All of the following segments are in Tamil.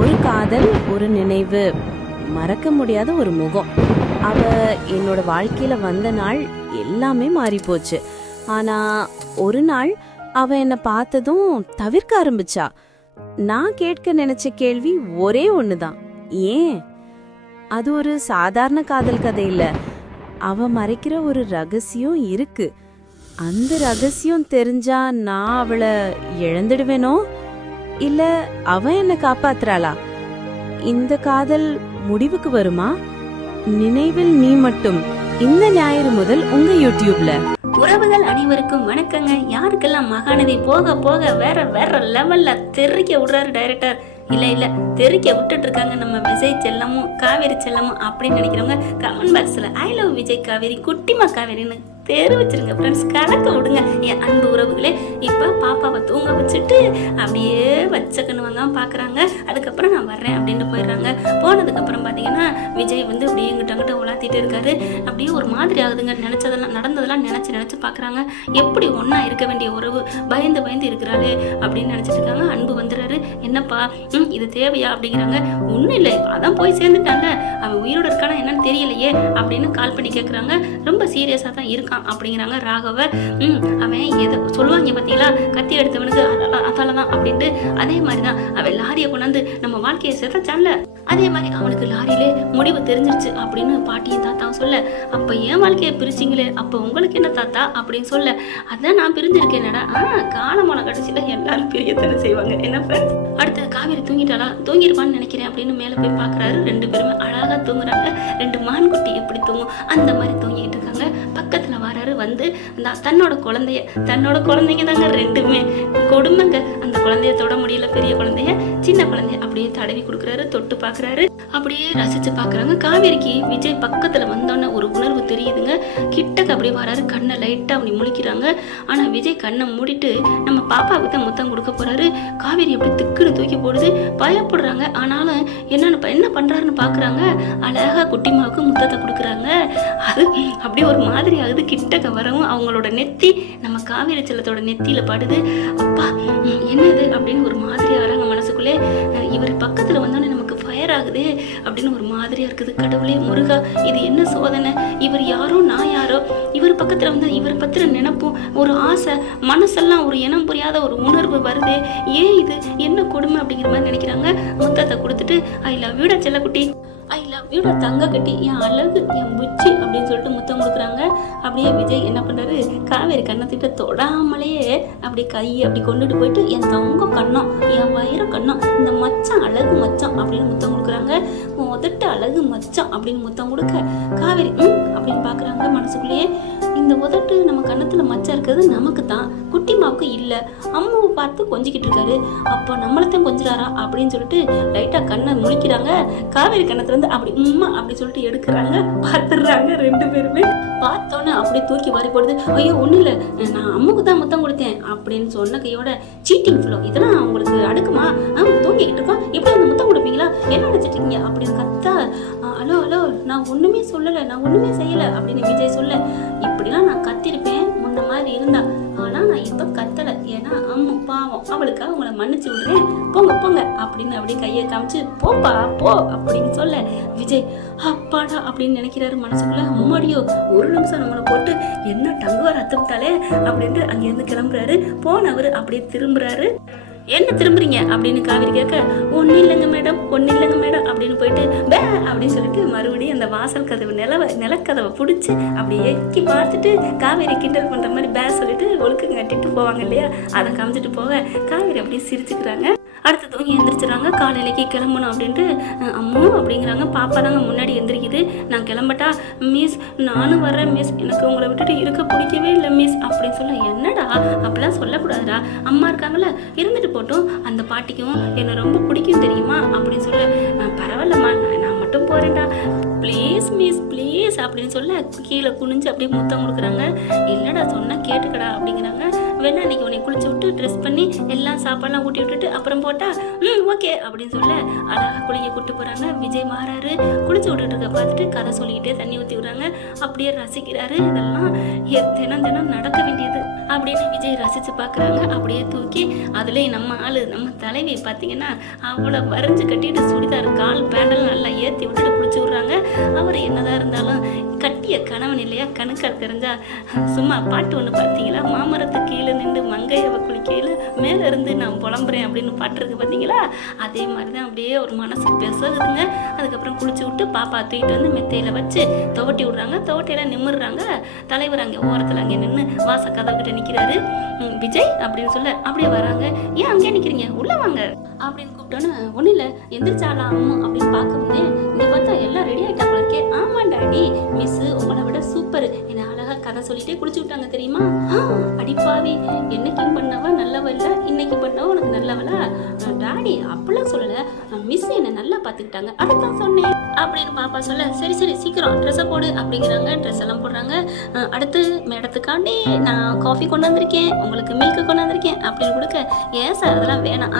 ஒரு காதல், ஒரு நினைவு, மறக்க முடியாத ஒரு முகம். அவ என்னோட வாழ்க்கையில வந்த நாள் எல்லாமே மாறி போச்சு. ஆனா ஒரு நாள் அவ என்ன பார்த்ததும் தவிர்க்க ஆரம்பிச்சா. நான் கேட்க நினைச்ச கேள்வி ஒரே ஒண்ணுதான், ஏன்? அது ஒரு சாதாரண காதல் கதை இல்ல. அவ மறைக்கிற ஒரு ரகசியம் இருக்கு. அந்த ரகசியம் தெரிஞ்சா நான் அவளை இழந்துடுவேனோ, இல்ல அவ என்ன காப்பாத்துறாளா? இந்த காதல் முடிவுக்கு வருமா? நினைவில் நீ மட்டும், இந்த ஞாயிறு முதல் உங்க யூடியூப்ல. உறவுகள் அனைவருக்கும் வணக்கங்க. யாருக்கெல்லாம் மகாநதி போக போக வேற வேற லெவல்ல தெறிக்க விடுறாரு டைரக்டர், இல்ல தெறிக்க விட்டுட்டு இருக்காங்க நம்ம விஜய் செல்லமும் காவேரி செல்லமும் அப்படின்னு நினைக்கிறவங்க கமெண்ட் பாக்ஸ்ல ஐ லவ் விஜய் காவேரி, குட்டிமா காவேரின்னு பேர் வச்சிருங்க ஃப்ரெண்ட்ஸ். கலக்க விடுங்க என் அன்பு உறவுகளே. இப்போ பாப்பாவை தூங்க வச்சுட்டு அப்படியே வச்ச கண்ணு வாங்காம பார்க்குறாங்க. அதுக்கப்புறம் நான் வர்றேன் அப்படின்ட்டு போயிடுறாங்க. போனதுக்கப்புறம் பார்த்தீங்கன்னா விஜய் வந்து அப்படியே எங்கிட்ட உலாத்திட்டு இருக்காரு. அப்படியே ஒரு மாதிரி ஆகுதுங்க. நினச்சதெல்லாம் நடந்ததெல்லாம் நினச்சி பார்க்குறாங்க. எப்படி ஒன்றா இருக்க வேண்டிய உறவு பயந்து இருக்கிறாளே அப்படின்னு நினச்சிட்டு இருக்காங்க. அன்பு வந்துடுறாரு. என்னப்பா இது தேவையா அப்படிங்கிறாங்க. ஒன்றும் இல்லை, அதான் போய் சேர்ந்துட்டாங்க, அவன் உயிரோடு இருக்கானா என்னன்னு தெரியலையே அப்படின்னு கால் பண்ணி கேட்குறாங்க. ரொம்ப சீரியஸாக தான் இருக்கான் அப்படிங்கிறாங்க ராகவ. அவன் எதை சொல்லுவாங்க பார்த்தீங்களா, கத்தி எடுத்தவனுக்கு அதாலதான் அப்படின்ட்டு. அதே மாதிரிதான் அவன் லாரியை கொண்டாந்து நம்ம வாழ்க்கையை செதச்சான்ல, அதே மாதிரி அவனுக்கு லாரியிலே முடிவு தெரிஞ்சிருச்சு அப்படின்னு பாட்டியும் தாத்தாவும் சொல்ல, அப்ப என் வாழ்க்கையை பிரிச்சிங்களே, அப்ப உங்களுக்கு என்ன தாத்தா அப்படின்னு சொல்ல, அதான் நான் பிரிஞ்சிருக்கேன்டா. காலமான கடைசியில எல்லாரும் பிரியத்தானே செய்வாங்க என்ன ஃப்ரெண்ட்ஸ். அடுத்து காவேரி தூங்கிட்டாளா, தூங்கிருப்பான்னு நினைக்கிறேன் அப்படின்னு மேல போய் பாக்குறாரு. ரெண்டு பேருமே அழகா தூங்குறாங்க. ரெண்டு மான்குட்டி எப்படி தூங்கும் அந்த மாதிரி தூங்கிட்டு இருக்காங்க. பக்கத்துல வராரு. வந்து தன்னோட குழந்தைங்க தாங்க ரெண்டுமே கொடுமைங்க. அந்த குழந்தைய தொட முடியல, பெரிய குழந்தைய சின்ன குழந்தைய அப்படியே தடவி கொடுக்குறாரு, தொட்டு பாக்குறாரு. அப்படியே ரசிச்சு பாக்குறாங்க. காவேரிக்கு விஜய் பக்கத்துல வந்தோன்னே ஒரு உணர்வு தெரியுதுங்க. கிட்டக்கு அப்படியே வராரு. கண்ணை லைட்டா அப்படி முழிக்கிறாங்க. ஆனா விஜய் கண்ணை மூடிட்டு நம்ம பாப்பாவுக்கு தான் முத்தம் கொடுக்க போறாரு. காவேரி அப்படி திக்குன்னு தூக்கி போடுது. பயப்படுறாங்க. ஆனாலும் என்ன பண்றாருன்னு பாக்குறாங்க. அழகா குட்டிமாவுக்கு முத்தத்தை கொடுக்குறாங்க. அது அப்படியே ஒரு மாதிரி ஆகுது. கிட்டக்க வரவும் அவங்களோட நெத்தி நம்ம காவேரி செல்லத்தோட நெத்தியில படுது. அப்பா என்னது அப்படின்னு ஒரு மாதிரி ஆறாங்க மனசுக்குள்ளே. இவர் பக்கத்துல வந்தோன்னே நமக்கு ஃபயர் ஆகுது அப்படின்னு ஒரு மாதிரியா இருக்குது. கடவுளே முருகா, இது என்ன சோதனை? இவர் யாரோ நான் யாரோ. இவர் பக்கத்துல வந்தா இவர் பத்திர நினைப்பும் ஒரு ஆசை, மனசெல்லாம் ஒரு இனம் புரியாத ஒரு உணர்வு வருது. ஏன் இது என்ன கொடுமை அப்படிங்கிற மாதிரி நினைக்கிறாங்க. முத்தத்தை கொடுத்துட்டு ஐ லவ் யூடா செல்லக்குட்டி, ஐ லவ் யூ தங்க கட்டி, என் அழகு, என் புச்சி அப்படின்னு சொல்லிட்டு முத்தம் கொடுக்குறாங்க. அப்படியே விஜய் என்ன பண்றாரு, காவேரி கண்ணத்திட்ட தொடாமலேயே அப்படி கையை அப்படி கொண்டுட்டு போயிட்டு என் தங்க கண்ணம், என் வயிறு கண்ணம், இந்த மச்சான் அழகு மச்சான் அப்படின்னு முத்தம் கொடுக்குறாங்க. உதட்டு அழகு மச்சான் அப்படின்னு முத்தம் கொடுக்க காவேரி அப்படின்னு பாக்குறாங்க மனசுக்குள்ளேயே. இந்த உதட்டு நம்ம கண்ணத்துல மச்சம் இருக்கிறது நமக்கு தான், குட்டிமாவுக்கு இல்லை. அம்மாவை பார்த்து கொஞ்சிக்கிட்டு இருக்காரு. அப்போ நம்மளத்தான் கொஞ்சிறாரா அப்படின்னு சொல்லிட்டு லைட்டா கண்ணை முழிக்கிறாங்க. காவேரி கண்ணத்துல இருந்து அப்படி அப்படி சொல்லிட்டு எடுக்கிறாங்க. பார்த்துடுறாங்க. ரெண்டு பேருமே பார்த்தோன்னே அப்படியே தூக்கி வாரி போடுது. ஐயோ ஒன்றும் இல்லை, நான் அம்முக்கு தான் முத்தம் கொடுத்தேன் அப்படின்னு சொன்ன கையோட சீட்டிங் ஃப்ளோ, இதெல்லாம் உங்களுக்கு அடுக்குமா? தூங்கிக்கிட்டு இருக்கோம், எப்படி வந்து முத்தம் கொடுப்பீங்களா, என்ன நினைச்சிட்டு இருக்கீங்க அப்படின்னு கத்தா. ஹலோ நான் ஒன்றுமே சொல்லலை, நான் ஒன்றுமே செய்யலை அப்படின்னு விஜய் சொல்ல, இப்படிலாம் நான் கத்திருப்பேன் முன்ன மாதிரி இருந்தா, ஆனால் நான் இப்போ கத்தலை, ஏன்னா அம்மா பாவம், அவளுக்காக உங்களை மன்னிச்சு விடுறேன், போங்க அப்படின்னு அப்படியே கையை காமிச்சு போப்பா போ அப்படின்னு சொல்ல, விஜய் அப்பாடா அப்படின்னு நினைக்கிறாரு மனசுக்குள்ள. அம்மாடியோ ஒரு நிமிஷம் நம்மளை போட்டு என்ன டங்குவார் அத்துட்டாலே அப்படின்ட்டு அங்கேருந்து கிளம்புறாரு. போனவர் அப்படியே திரும்புறாரு. என்ன திரும்புறீங்க அப்படின்னு காவேரி கேட்க, ஒன்றும் இல்லைங்க மேடம் அப்படின்னு போயிட்டு பே அப்படின்னு சொல்லிட்டு மறுபடியும் அந்த வாசல் கதவு நிலக்கதவை பிடிச்சி அப்படி எக்கி பார்த்துட்டு காவேரி கிண்டல் பண்ணுற மாதிரி பே சொல்லிட்டு ஒழுக்கம் கட்டிட்டு போவாங்க இல்லையா, அதை காமிச்சிட்டு போக காவேரி அப்படியே சிரிச்சுக்கிறாங்க. அடுத்து தூங்கி எந்திரிச்சிடறாங்க. காலையிலேக்கு கிளம்பணும் அப்படின்ட்டு அம்மா அப்படிங்கிறாங்க. பாப்பா தாங்க முன்னாடி எந்திரிக்குது. நான் கிளம்பட்டா மிஸ், நானும் வர்றேன் மிஸ், எனக்கு உங்களை விட்டுட்டு இருக்க பிடிக்கவே இல்லை மிஸ் அப்படின்னு சொல்ல, என்னடா அப்படிலாம் சொல்லக்கூடாதுடா, அம்மா இருக்காங்கள இருந்துட்டு போட்டோம், அந்த பாட்டிக்கும் என்னை ரொம்ப பிடிக்கும் தெரியுமா அப்படின்னு சொல்ல, பரவாயில்லம்மா நான் மட்டும் போறேன்டா ப்ளீஸ் மிஸ் ப்ளீஸ் அப்படின்னு சொல்ல கீழே குனிஞ்சு அப்படியே முத்தம் கொடுக்குறாங்க. இல்லைடா சொன்னா கேட்டுக்கடா அப்படிங்கிறாங்க. வேணா இன்னைக்கு உன்னை குளிச்சு விட்டு ட்ரெஸ் பண்ணி எல்லாம் சாப்பாடுலாம் ஊட்டி விட்டுட்டு அப்புறம் போட்டா ஓகே அப்படின்னு சொல்ல அழகா குளிக்க கூட்டு போறாங்க. விஜய் மாறாரு, குளிச்சு விட்டுட்டு இருக்க பார்த்துட்டு கதை சொல்லிக்கிட்டே தண்ணி ஊற்றி விடுறாங்க. அப்படியே ரசிக்கிறாரு. இதெல்லாம் தினம் தினம் நடக்க வேண்டியது அப்படின்னு விஜய் ரசிச்சு பார்க்குறாங்க. அப்படியே தூக்கி அதுலேயும் நம்ம ஆளு நம்ம தலைவி பார்த்தீங்கன்னா அவளை வரைஞ்சு கட்டிட்டு சுடிதார் கால் பேண்டல் நல்லா ஏற்றி விட்டுட்டு குளிச்சு விட்றாங்க. அவர் என்னதான் இருந்தாலும் கட்டிய கணவன் இல்லையா, கணுக்கால் தெரிஞ்சா. சும்மா பாட்டு ஒன்று பார்த்தீங்களா, மாமரத்து கீழே நின்று மங்கையவ குளிக்கையில் மேலே இருந்து நான் புலம்புறேன் அப்படின்னு பாட்டு இருக்கு பார்த்தீங்களா. அதே மாதிரி தான் அப்படியே ஒரு மனசு பெசகுதுங்க. அதுக்கப்புறம் குளிச்சு விட்டு பாப்பா தூக்கிட்டு வந்து மெத்தையில் வச்சு துவட்டி விட்றாங்க. துவட்டையில நிமிடுறாங்க. தலைவர் அங்கே ஓரத்தில் அங்கே நின்று வாச கதவுக்கிட்ட நிற்கிறாரு. விஜய் அப்படின்னு சொல்ல அப்படியே வராங்க. ஏன் அங்கே நிற்கிறீங்க, உள்ள வாங்க அப்படின்னு கூப்பிட்டோன்னு ஒன்றும் இல்லை எந்திரிச்சாலாம் அம்மா அப்படின்னு பார்க்கும்போதே இங்கே பார்த்தா எல்லாம் ரெடி ஆகிட்டாங்க இருக்கே. ஆமாம் டாடி, மிஸ் உங்களை விட சூப்பர், என்ன அழகா கதை சொல்லிட்டே குளிச்சு விட்டாங்க தெரியுமா. அடிப்பாவி, என்னைக்கும் பண்ணவ நல்லவ இல்லை, இன்னைக்கு பண்ணவ உனக்கு நல்லவளா. டாடி அப்படிலாம் சொல்லலை, மிஸ் என்னை நல்லா பார்த்துக்கிட்டாங்க அதைத்தான் சொன்னேன் அப்படின்னு பாப்பா சொல்ல சரி சரி சீக்கிரம் ட்ரெஸ்ஸை போடு அப்படிங்கிறாங்க. ட்ரெஸ் எல்லாம் போடுறாங்க. அடுத்து மேடத்துக்காண்டி நான் காஃபி கொண்டு வந்திருக்கேன், உங்களுக்கு மில்க்கு கொண்டு வந்திருக்கேன் அப்படின்னு கொடுக்க ஏன் சார் அதெல்லாம் வேணாம்,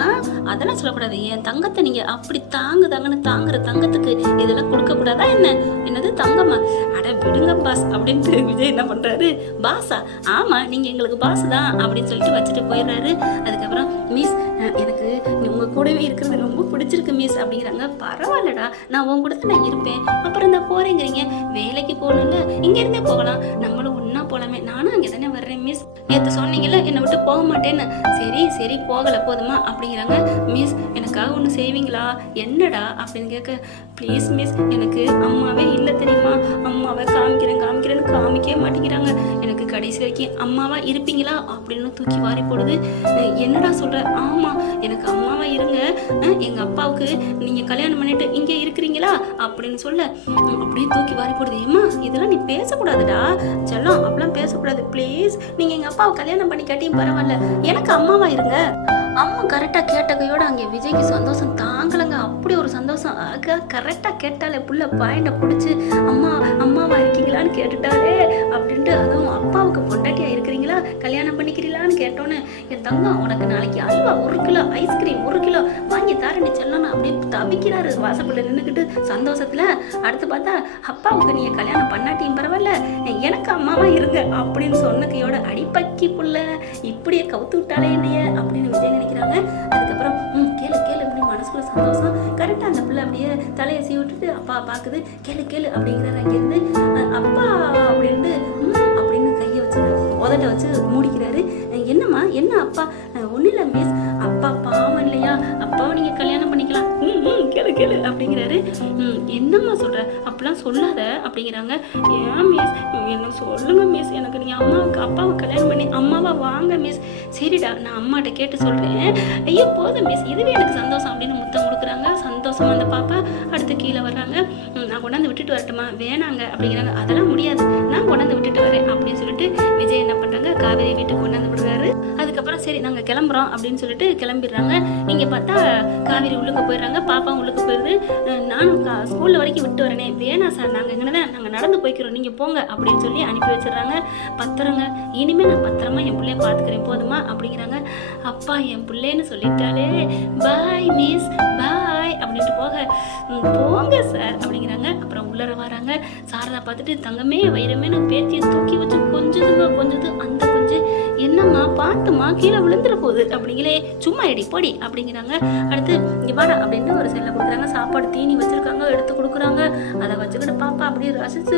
அதெல்லாம் சொல்லக்கூடாது, என் தங்கத்தை நீங்கள் அப்படி தாங்குதாங்கன்னு தாங்குற தங்கத்துக்கு இதெல்லாம் கொடுக்கக்கூடாதா என்ன, என்னது தங்கம்மா, அட விடுங்க பாஸ் அப்படின்ட்டு விஜய் என்ன பண்ணுறாரு, பாஸா ஆமாம் நீங்கள் எங்களுக்கு பாஸ் தான் அப்படின்னு சொல்லிட்டு வச்சுட்டு போயிடுறாரு. அதுக்கப்புறம் மிஸ் எனக்கு உங்கள் கூடவே இருக்கிறது ரொம்ப பிடிச்சிருக்கு மிஸ் அப்படிங்கிறாங்க. பரவாயில்லடா, நான் உன் கூட நான் இருப்பேன், அப்புறம் இந்த போகிறேங்கிறீங்க, வேலைக்கு போகணும்ல, இங்கேருந்தே போகலாம், நம்மளும் ஒன்றா போகலாமே, நானும் அங்கே தானே வர்றேன் மிஸ், நேற்று சொன்னீங்கல்ல என்னை விட்டு போக மாட்டேன்னு, சரி சரி போகலை போதுமா அப்படிங்கிறாங்க. மிஸ் எனக்காக ஒன்று செய்வீங்களா, என்னடா அப்படின்னு கேட்க, ப்ளீஸ் மிஸ் எனக்கு அம்மாவே இல்லை தெரியுமா, அம்மாவை காமிக்கிறேன்னு காமிக்கவே மாட்டேங்கிறாங்க, எனக்கு கடைசி வரைக்கும் அம்மாவா இருப்பீங்களா அப்படின்னு தூக்கி வாரி போடுது. என்னடா சொல்கிற, ஆமாம் எனக்கு அம்மாவா இருங்க, எங்கள் அப்பாவுக்கு நீங்கள் கல்யாணம் பண்ணிட்டு இங்கே இருக்கிறீங்களா அப்படின்னு சொல்ல அப்படியே தூக்கி வாரி போடுது. ஏம்மா இதெல்லாம் நீ பேசக்கூடாதுடா செல்லம், அப்படிலாம் பேசக்கூடாது ப்ளீஸ், நீங்கள் எங்கள் அப்பாவை கல்யாணம் பண்ணி கட்டியும் பரவாயில்ல, எனக்கு அம்மாவா இருங்க. அம்மா கரெக்டாக கேட்டகையோடு அங்கே விஜய்க்கு சந்தோஷம் தாங்கலைங்க, அப்படி ஒரு சந்தோஷம். ஆக கரெக்டாக கேட்டாலே புள்ள பாயிண்டை பிடிச்சி அம்மாவா இருக்கீங்களான்னு கேட்டுட்டாலே அப்படின்ட்டு, அதுவும் அப்பாவுக்கு பொண்டாட்டியாக இருக்கிறீங்களா கல்யாணம் பண்ணிக்கிறீங்களான்னு கேட்டோன்னு, என் தங்கம் உனக்கு நாளைக்கு அல்வா 1 கிலோ, ஐஸ்கிரீம் 1 கிலோ வாங்கி தாரண்டி செல்லணும் அப்படியே தவிக்கிறாரு வாசப்பில் நின்றுக்கிட்டு சந்தோஷத்தில். அடுத்து பார்த்தா அப்பாவுக்கு நீங்கள் கல்யாணம் பண்ணாட்டியும் பரவாயில்ல, எனக்கு அம்மாவா இருங்க அப்படின்னு சொன்னக்கையோட அடிப்பக்கி புள்ள இப்படியே கவுத்து விட்டாலே என்னைய அப்படின்னு விஜய் நினைக்கிறாங்க. அதுக்கப்புறம் கேளு அப்படின்னு மனசுக்குள்ள சந்தோஷம். கரெக்டாக அந்த பிள்ளை அப்படியே தலையை சீ விட்டுட்டு அப்பா பார்க்குது, கேளு அப்படிங்கிறாரு. அங்கேருந்து அப்பா அப்படின்ட்டு அப்படின்னு கையை வச்சு உதட்ட வச்சு மூடிக்கிறாரு. என்னம்மா என்ன அப்பா, ஒன்றும் இல்லை மிஸ், அப்பா பாவம் இல்லையா, அப்பாவை நீங்கள் கல்யாணம் பண்ணிக்கலாம், கேளு அப்படிங்கிறாரு. என்னம்மா சொல்கிற, அப்படிலாம் சொல்லாத அப்படிங்கிறாங்க. ஏன் மிஸ் எனக்கு சொல்லுங்க மிஸ், எனக்கு நீங்கள் அப்பாவை கல்யாணம் பண்ணி அம்மாவா வாங்க மிஸ். சரிடா நான் அம்மாட்ட கேட்டு சொல்கிறேன். ஐயோ போதும் மிஸ், இதுவே எனக்கு சந்தோஷம் அப்படின்னு முத்தம் கொடுக்குறாங்க. சந்தோஷம் அந்த பாப்பா. அடுத்து கீழே வர்றாங்க. நான் கொண்டாந்து விட்டுட்டு வரட்டுமா, வேணாங்க அப்படிங்கிறாங்க. அதெல்லாம் முடியாது, நான் கொண்டாந்து விட்டுட்டு வரேன் அப்படின்னு சொல்லிட்டு விஜய் என்ன பண்ணுறாங்க, காவேரி வீட்டுக்கு கொண்டாந்து விடுறாரு. அதுக்கப்புறம் சரி நாங்கள் கிளம்புறோம் அப்படின்னு சொல்லிட்டு கிளம்பிடுறாங்க. இங்கே பார்த்தா காவேரி உள்ளுக்கு போயிடுறாங்க, பாப்பா உள்ளுக்கு போயிடுது. நானும் ஸ்கூலில் வரைக்கும் விட்டு வரேனே, வேணாம் சார் நாங்கள் எங்கே தான் நாங்கள் நடந்து போய்க்கிறோம், நீங்கள் போங்க அப்படின்னு சொல்லி அனுப்பி வச்சிடுறாங்க. பத்திரங்க, இனிமேல் நான் பத்திரமா என் பிள்ளைய பார்த்துக்கிறேன் போதுமா அப்படிங்கிறாங்க. அப்பா என் பிள்ளைன்னு சொல்லிட்டாலே பாய் மிஸ் பாய் அப்படின்ட்டு போங்க சார் அப்படிங்கிறாங்க. அப்புறம் உள்ளர வராங்க. சாரதா பார்த்துட்டு தங்கமே வைரமேனு பேத்தியை தூக்கி வச்சு கொஞ்சது அந்த கொஞ்சம் என்னம்மா பார்த்துமா கீழே விழுந்துட போகுது அப்படிங்களே, சும்மா எடி பொடி அப்படிங்கிறாங்க. அடுத்து இங்கே வாடா அப்படின்ட்டு ஒரு செல்ல கொடுக்குறாங்க. சாப்பாடு தீனி வச்சிருக்காங்க, எடுத்து கொடுக்குறாங்க. அதை வச்சுக்கிட்டு பாப்பா அப்படியே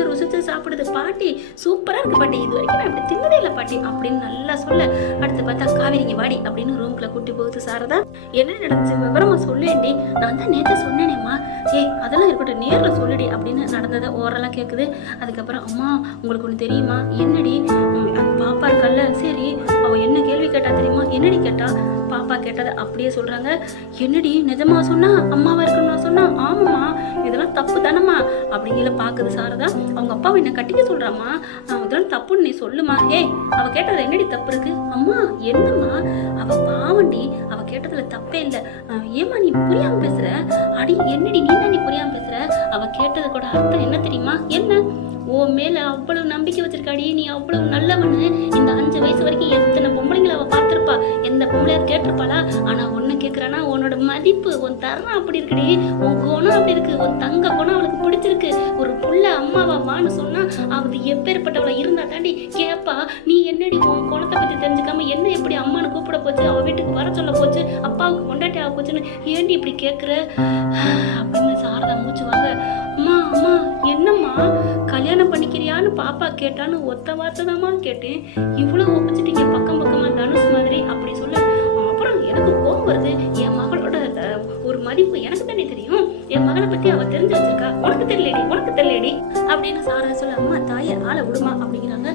ருசிச்சு சாப்பிடுது. பாட்டி சூப்பராக இருக்கு பாட்டி, இது வரைக்கும் நான் இப்படி தின்னதே இல்லை பாட்டி அப்படின்னு நல்லா சொல்ல. அடுத்து பார்த்தா காவேரிங்க வாடி அப்படின்னு ரூம்குள்ள கூட்டி போகுது சாரதா. என்ன நடந்துச்சு விவரமா சொல்லேண்டி, நான் தான் நேற்று சொன்னேனேம்மா, அதெல்லாம் இருக்கட்டும் நேரில் சொல்லிடி அப்படின்னு நடந்ததை ஓரெல்லாம் கேட்குது. அதுக்கப்புறம் அம்மா உங்களுக்கு ஒன்று தெரியுமா, என்னடி அந்த பாப்பா இருக்கல்ல, சரி அவள் என்ன கேள்வி கேட்டா தெரியுமா, என்னடி கேட்டா, பாப்பா கேட்டதை அப்படியே சொல்கிறாங்க. என்னடி நிஜமா சொன்னா, அம்மாவா இருக்குன்னு சொன்னா, ஆமாம்மா இதெல்லாம் தப்பு தானம்மா அப்படிங்கிற பார்க்குது சாரதா. அவங்க அப்பாவை என்ன கட்டிக்க சொல்கிறாம்மா, இதெல்லாம் தப்புன்னு நீ சொல்லுமா. அவள் கேட்டது என்னடி தப்பு இருக்கு, அம்மா என்னம்மா அவள் பாவண்டி, அவள் கேட்டதில் தப்பே இல்லை, ஏம்மா நீ புரியாமல் பேசுகிற, அடி என்னடி நீ தான் நீ புரியாமல் பேசுகிற, அவள் கேட்டது கூட அர்த்தம் என்ன தெரியுமா, என்ன உன் மேல அவ்வளவு நம்பிக்கை வச்சிருக்காடி, நீ அவ்வளவு நல்லவனு. இந்த 5 வயசு வரைக்கும் எத்தனை பொம்பளைங்களை அவ பார்த்திருப்பா, எந்த பொம்பளையாவது கேட்டிருப்பாளா? ஆனா ஒன்னு கேக்குறானா, உன்னோட மதிப்பு, உன் தரம் அப்படி இருக்குடி, உன் குணம் அப்படி இருக்கு, உன் தங்க குணம் அவளுக்கு பிடிச்சிருக்கு. ஒரு புள்ள அம்மாவா வான்னு சொன்னா அவரு எப்பேற்பட்டவளை இருந்தா தாண்டி கேப்பா. நீ என்னடி உன் குணத்தை பத்தி தெரிஞ்சுக்காம என்ன எப்படி அம்மானு கூப்பிட போச்சு, அவ வீட்டுக்கு வர சொல்ல போச்சு, அப்பாவுக்கு கொண்டாட்டி ஆக போச்சுன்னு ஏண்டி இப்படி கேக்குற அப்படின்னு சாரதா மூச்சுவாங்க. அம்மா அம்மா என்னம்மா கல்யாணம் பண்ணிக்கிறியான்னு பாப்பா கேட்டான்னு ஒத்த வார்த்தை தாம்மா கேட்டேன், இவ்வளவு ஒப்பிச்சிட்டீங்க பக்கம் பக்கமா தனுஷ் மாதிரி அப்படி சொல்ல. அப்புறம் எனக்கு கோபம் வருது. என் மகளோட ஒரு மதிப்பு எனக்கு தானே தெரியும், என் மகளை பத்தி அவ தெரிஞ்சு வச்சிருக்கா, உனக்கு தெரியலடி உனக்கு தெரியலடி அப்படின்னு சாரதா சொல்ல. அம்மா தாயை ஆளை விடுமா அப்படிங்கிறாங்க.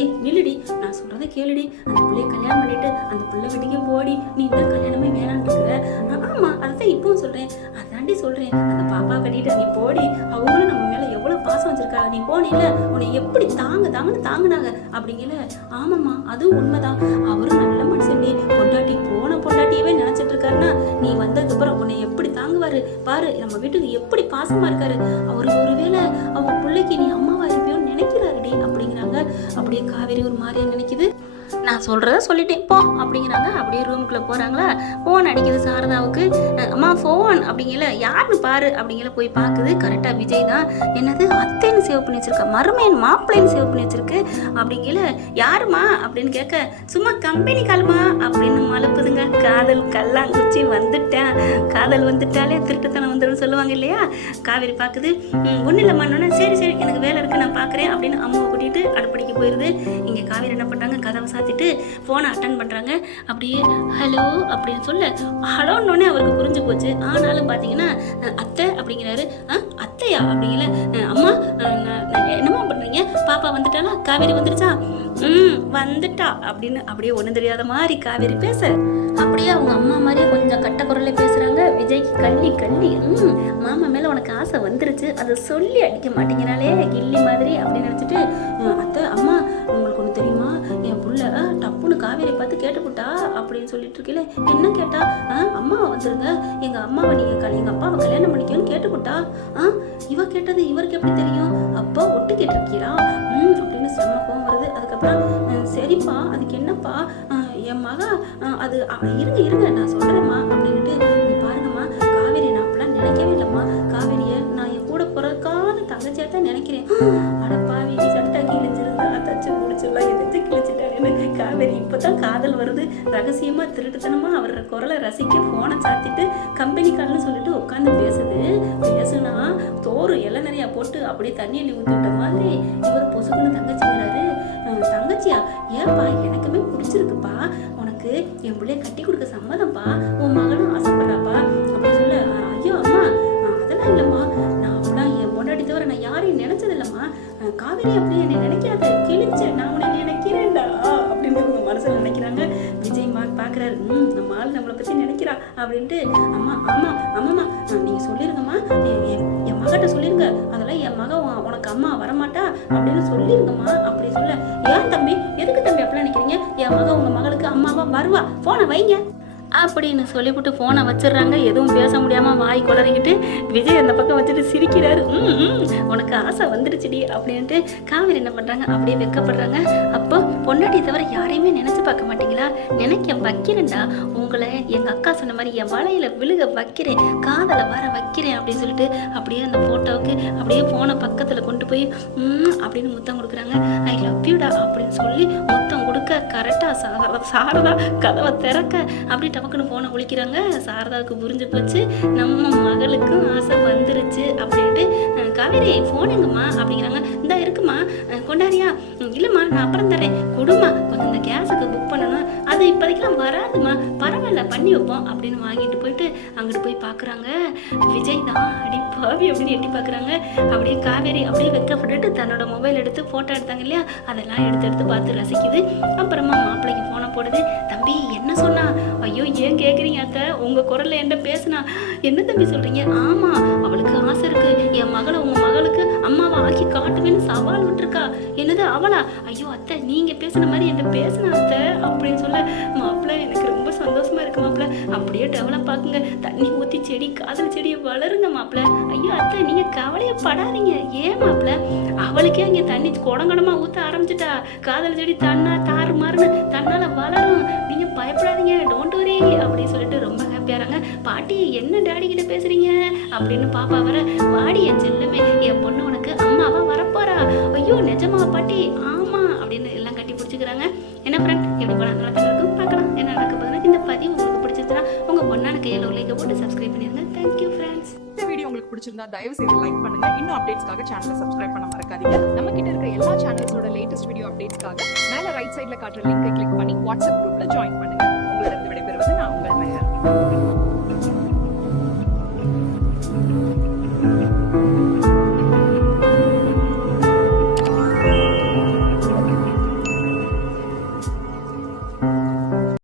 ஏய் நில்லுடி, நான் சொல்றதை கேளுடி, அந்த பிள்ளைய கல்யாணம் பண்ணிட்டு அந்த பிள்ளை வீட்டுக்கே போடி, நீ தான் கல்யாணமே வேணான்னு இருக்கிற. ஆமா அதான் இப்பவும் சொல்றேன், அதாண்டி சொல்றேன், அந்த பாப்பா கட்டிட்டு நீ போடி, அவங்களும் நம்ம மேல எவ்வளவு பாசம் வச்சிருக்காங்க, நீ போனில உன்னை எப்படி தாங்கன்னு தாங்குனாங்க அப்படிங்கல. ஆமாம்மா அதுவும் உண்மைதான், அவரும் நல்ல மனுஷன்டி, பொண்டாட்டி போன பொண்டாட்டியவே நினைச்சிட்டு இருக்காருன்னா நீ வந்ததுக்கு அப்புறம் உன்னை எப்படி தாங்குவாரு பாரு, நம்ம வீட்டுக்கு எப்படி பாசமா இருக்காரு, அவரு ஒருவேளை அவங்க பிள்ளைக்கு நீ அம்மாவா இருப்பியோன்னு நினைக்கிறாருடி அப்படிங்கிறாங்க. அப்படியே காவேரி ஒரு மாதிரியா நினைக்குது. நான் சொல்கிறத சொல்லிட்டேன் போ அப்படிங்கிறாங்க. அப்படியே ரூமுக்குள்ளே போகிறாங்களா, ஃபோன் அடிக்குது சாரதாவுக்கு. அம்மா ஃபோன் அப்படிங்கல, யாருன்னு பாரு அப்படிங்கல போய் பார்க்குது. கரெக்டாக விஜய் தான். என்னது அத்தைன்னு சேவ் பண்ணி வச்சிருக்கா, மருமையன் மாப்பிள்ளைன்னு சேவ் பண்ணி வச்சிருக்கு அப்படிங்கல. யாருமா அப்படின்னு கேட்க, சும்மா கம்பெனி கால்மா அப்படின்னு மலப்புதுங்க. காதல் கல்லாங்குச்சி வந்துட்டேன், காதல் வந்துட்டாலே திருட்டுத்தனம் வந்துடும் சொல்லுவாங்க இல்லையா. காவேரி பார்க்குது. ஒன்றும் இல்லைம்மான்னொன்னே சரி சரி எனக்கு வேலை இருக்குது நான் பார்க்குறேன் அப்படின்னு அம்மாவை கூட்டிகிட்டு அடுப்படிக்கு போயிடுது. இங்கே காவேரி என்ன பண்ணுறாங்க, கதவை சாத்திட்டு ஃபோனை அட்டன் பண்ணுறாங்க. அப்படியே ஹலோ அப்படின்னு சொல்ல, ஹலோன்னொன்னே அவருக்கு புரிஞ்சு போச்சு. ஆனாலும் பார்த்தீங்கன்னா அத்தை அப்படிங்கிறாரு. அத்தையா அப்படிங்கல. அம்மா என்னம்மா பண்ணுறீங்க, பாப்பா வந்துட்டாளா, காவேரி வந்துருச்சா? வந்துட்டா அப்படின்னு அப்படியே ஒன்றும் தெரியாத மாதிரி காவேரி பேச, அப்படியே அவங்க அம்மா மாதிரியே கொஞ்சம் கட்ட குரல்ல பேசுகிறாங்க. விஜய்க்கு கள்ளி கள்ளி மாமா மேலே உனக்கு ஆசை வந்துருச்சு, அதை சொல்லி அடிக்க மாட்டேங்கிறாளே கில்லி மாதிரி அப்படின்னு நினச்சிட்டு, அத்தை அம்மா உங்களுக்கு ஒன்று தெரியுமா, என் புள்ள டப்புன்னு காவேரி பார்த்து கேட்டுப்புட்டா அப்படின்னு சொல்லிட்டு இருக்கல. என்ன கேட்டா, அம்மாவை வந்துருங்க, எங்கள் அம்மாவை நீங்கள் எங்கள் அப்பாவை கல்யாணம் பண்ணிக்கணும்னு கேட்டுப்புட்டா. இவ கேட்டது இவருக்கு எப்படி தெரியும், அப்பா ஒட்டு கேட்டிருக்கீரா அப்படின்னு செம்ம கோவம் வருது. அதுக்கப்புறம் சரிப்பா அதுக்கு என்னப்பா, என் மக அது இருங்க நான் சொல்கிறேம்மா அப்படின்ட்டு, நீ பாருங்கம்மா காவேரி நான் அப்படிலாம் நினைக்கவே இல்லைம்மா, காவேரியை நான் என் கூட பிறக்காத தங்கச்சியாக தான் நினைக்கிறேன். அடப்பாவி சட்டை கிழிச்சிருந்தா தச்சு முடிச்சிடலாம், எதிர்த்து கிழிச்சிட்டாருன்னு காவேரி இப்போதான் காதல் வருது. ரகசியமாக திருட்டுத்தனமாக அவர் குரலை ரசிக்க ஃபோனை சாத்திட்டு கம்பெனி கால்னு சொல்லிட்டு உட்காந்து பேசுனா தோறு எல்லாம் நிறையா போட்டு அப்படியே தண்ணி அள்ளி ஊற்றி விட்ட மாதிரி இவர் பொசுக்குன்னு தங்கச்சிங்கிறாரு. தங்கச்சியா ஏன்பா, எனக்குமே பிடிச்சிருக்குப்பா, உனக்கு என் பிள்ளைய கட்டி கொடுக்க சம்மதம்ப்பா, உன் மகனும் ஆசைப்படுறாப்பா அப்படின்னு சொல்ல. ஐயோ அம்மா அதெல்லாம் இல்லைம்மா, நான் அப்பெல்லாம் என் பொண்டாட்டி தவிர நான் யாரையும் நினைச்சது இல்லைம்மா, காவேரி அப்படி என்னை நினைக்காது, கிழிச்சேன் நான் உன்னை நினைக்கிறேன்டா அப்படின்னு உங்க மனசில் நினைக்கிறாங்க. விஜய் பார்க்குறாரு, நம்ம ஆள் நம்மளை பற்றி நினைக்கிறா அப்படின்ட்டு. அம்மா ஆமா ஆமாம்மா நீங்கள் சொல்லிருங்கம்மா, என் மகிட்ட சொல்லிருங்க, அதெல்லாம் என் மக உனக்கு அம்மா வரமாட்டா அப்படின்னு சொல்லிருங்கம்மா அப்படி சொல்ல. ஏன் தம்பி எதுக்கு தம்பி அப்படிலாம் நினைக்கிறீங்க, என் மக உங்கள் மகளுக்கு அம்மாவா வருவா, ஃபோனை வைங்க அப்படின்னு சொல்லிவிட்டு ஃபோனை வச்சிடுறாங்க. எதுவும் பேச முடியாமல் வாய் குளறிக்கிட்டு விஜய் அந்த பக்கம் வச்சுட்டு சிரிக்கிறாரு. உனக்கு ஆசை வந்துடுச்சுடி அப்படின்ட்டு. காவேரி என்ன பண்ணுறாங்க, அப்படியே வெக்கப்படுறாங்க. அப்போ பொண்டாட்டியை தவிர யாரையுமே நினச்சி பார்க்க மாட்டீங்களா, நினைக்க வைக்கிறேன்டா உங்களை, எங்கள் அக்கா சொன்ன மாதிரி என் வலையில் விழுக வைக்கிறேன், காதலை வர வைக்கிறேன் அப்படின்னு சொல்லிட்டு அப்படியே அந்த ஃபோட்டோவுக்கு அப்படியே ஃபோனை பக்கத்தில் கொண்டு போய் அப்படின்னு முத்தம் கொடுக்குறாங்க. ஐ லவ் யூடா அப்படின்னு சொல்லி முத்தம் கொடுக்க கரெக்டாக சாரதா கதவை திறக்க அப்படி டபக்குன்னு ஃபோனை ஒழிக்கிறாங்க. சாரதாவுக்கு புரிஞ்சு போச்சு, நம்ம மகளுக்கும் ஆசை வந்துருச்சு அப்படின்ட்டு. காவேரி ஃபோன் எங்கம்மா அப்படிங்கிறாங்க. இந்தா இருக்குமா கொண்டாரியா, இல்லைம்மா நான் அப்புறம் தரேன், கொடுமா கொஞ்சம் இந்த கேஸுக்கு புக் பண்ணணும், அது இப்போதைக்கெல்லாம் வராதுமா, பரவாயில்ல பண்ணி வைப்போம் அப்படின்னு வாங்கிட்டு போயிட்டு அங்கிட்டு போய் பார்க்குறாங்க. விஜய் தான் அடி பாவி அப்படின்னு எட்டி பார்க்குறாங்க. அப்படியே காவேரி அப்படியே வெக்கப்பட்டுட்டு தன்னோட மொபைல் எடுத்து ஃபோட்டோ எடுத்தாங்க இல்லையா, அதெல்லாம் எடுத்து பார்த்து ரசிக்குது. அப்புறமா மாப்பிள்ளைக்கு ஃபோனை போடுது. தம்பி என்ன சொன்னா, ஐயோ ஏன் கேட்குறீங்க அத்தை, உங்கள் குரலில் என்ன பேசுனா, என்ன தம்பி சொல்கிறீங்க, ஆமாம் அவளுக்கு ஆசை இருக்குது, என் மகளை உங்கள் மகளுக்கு அம்மாவை ஆக்கி காட்டுவேன்னு சவால் விட்டுருக்கா. என்னது அவளா, ஐயோ அத்தை நீங்கள் பேசுன மாதிரி என்ன பேசுனா அத்தை அப்படின்னு சொல்ல. மாப்பிள்ளை எனக்கு ரொம்ப சந்தோஷமா இருக்கு மாப்பிள்ள. அப்படியே டெவலப் ஆகுங்க. தண்ணி ஊற்றி செடி காதல் செடியை வளருங்க மாப்பிள்ள. ஐயோ அத்தை நீங்கள் கவலையை படாதீங்க. ஏன் மாப்பிள்ள, அவளுக்கே அங்கே தண்ணி குடங்குடமாக ஊற்ற ஆரம்பிச்சிட்டா. காதல் செடி தாறு மாறுன்னு தன்னால் வளரும். நீங்கள் பயப்படாதீங்க, டோன்ட் வரி அப்படின்னு சொல்லிட்டு ரொம்ப ஹாப்பியாகிறாங்க. பாட்டி என்ன டேடி கிட்ட பேசுறீங்க அப்படின்னு பாப்பா வர, வாடி என் செல்லுமே, என் பொண்ணு உனக்கு அம்மாவா வரப்போறா. ஐயோ நிஜமா பாட்டி? ஆமா அப்படின்னு எல்லாம் கட்டி பிடிச்சிக்கிறாங்க. என்ன ஃப்ரெண்ட், எப்படி போனால் நல்லா இருக்கும் பார்க்கலாம் என்ன நடக்க போகுதுன்னா. இந்த பதிவு உங்களுக்கு பிடிச்சிருச்சுன்னா உங்க பொண்ணான கையில் லைக் போட்டு சப்ஸ்கிரைப் பண்ணிடுங்க. Thank you friends. இந்த வீடியோ உங்களுக்கு பிடிச்சிருந்தா தயவு செய்து லைக் பண்ணுங்க. இன்னும் அப்டேட்ஸ்க்காக சேனலை சப்ஸ்கிரைப் பண்ண மறக்காதீங்க. நம்ம கிட்ட இருக்க எல்லா சேனல்ஸோட லேட்டஸ்ட் வீடியோ அப்டேட்ஸ்க்காக மேல ரைட் சைடுல காட்டுற லிங்கை கிளிக் பண்ணி வாட்ஸ்அப் குரூப்ல ஜாயின் பண்ணுங்க.